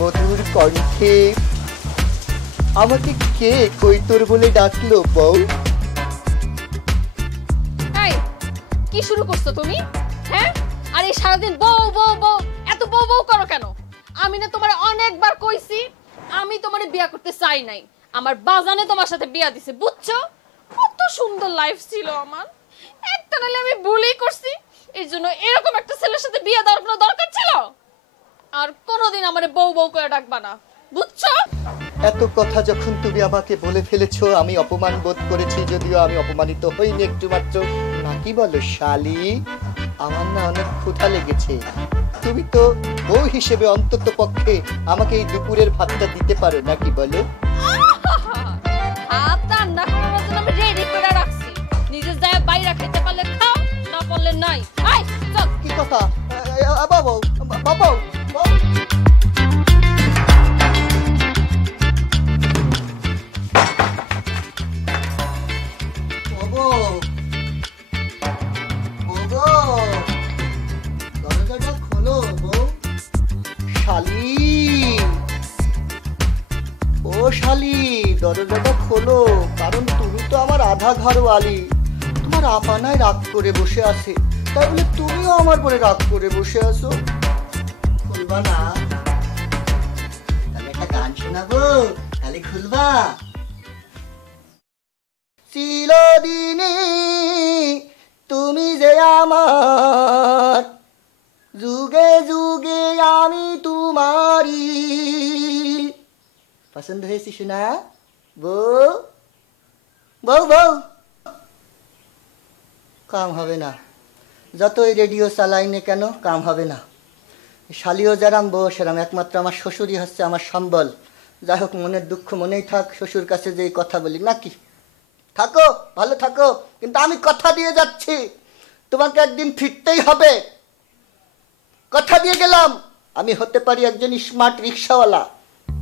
মধুর কণ্ঠে আমাকে কে কৈতর বলে ডাকলো বউ? এই কি শুরু করছো তুমি? হ্যাঁ, আর এই সারাদিন বউ বউ বউ, এত বউ বউ করো কেন? আমি না তোমার অনেকবার কইছি আমি তোমারে বিয়া করতে চাই নাই, আমার বাজানে তোমার সাথে বিয়া দিছে, বুঝছো? কত সুন্দর লাইফ ছিল আমার, একটা নালে আমি ভুলই করছি, এর জন্য এরকম একটা ছেলের সাথে বিয়া দেওয়ার কোনো দরকার ছিল? আর কোনোদিন আমারে বউ বউ করে ডাকবা না, বুঝছো? এত কথা যখন তুমি আমাকে বলে ফেলেছো, আমি অপমান বোধ করেছি, যদিও আমি অপমানিত হইনি একটু মাত্র। নাকি বলো শালি? আমার না অনেক ক্ষুধা লেগেছে। তুমি তো বউ হিসেবে অন্তত পক্ষে আমাকে এই দুপুরের ভাতটা দিতে পারো, নাকি বলো? ভাত রান্না করার জন্য আমি রেডি করে রাখছি, নিজে যায় বাইরে খেতে পারলে খাও, না পারলে নাই। আই চল। কি কথা? বাবু বাবু দরজাটা খোলো বউ। শালি, ও শালি, দরজাটা খোলো, কারণ তুমি তো আমার আধা ঘরওয়ালি। তোমার আপানায় রাগ করে বসে আছে, তাই বলে তুমিও আমার পরে রাগ করে বসে আছো। খুলবা না? তাহলে একটা গান শোনাবো, তাহলে খুলবা? চিরদিনই তুমি যে আমার, যুগে যুগে আমি তোমারি। পছন্দ হয়েছে শোনা? বউ বউ বউ। কাম হবে না, যতই রেডিও চালাই না কেন কাম হবে না। শালিও যারাম বউ সেরাম, একমাত্র আমার শ্বশুরই হচ্ছে আমার সম্বল। যাই হোক, মনের দুঃখ মনেই থাক, শ্বশুর কাছে যে কথা বলি নাকি। থাকো, ভালো থাকো, কিন্তু আমি কথা দিয়ে যাচ্ছি, তোমাকে একদিন ফিরতেই হবে। কথা দিয়ে গেলাম, আমি হতে পারি একজন স্মার্ট রিক্সাওয়ালা,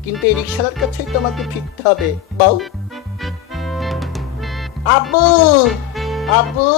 কিন্তু এই রিক্সাওয়ালার কাছেই তোমাকে ফিরতে হবে। বাউ। আব্বু আব্বু।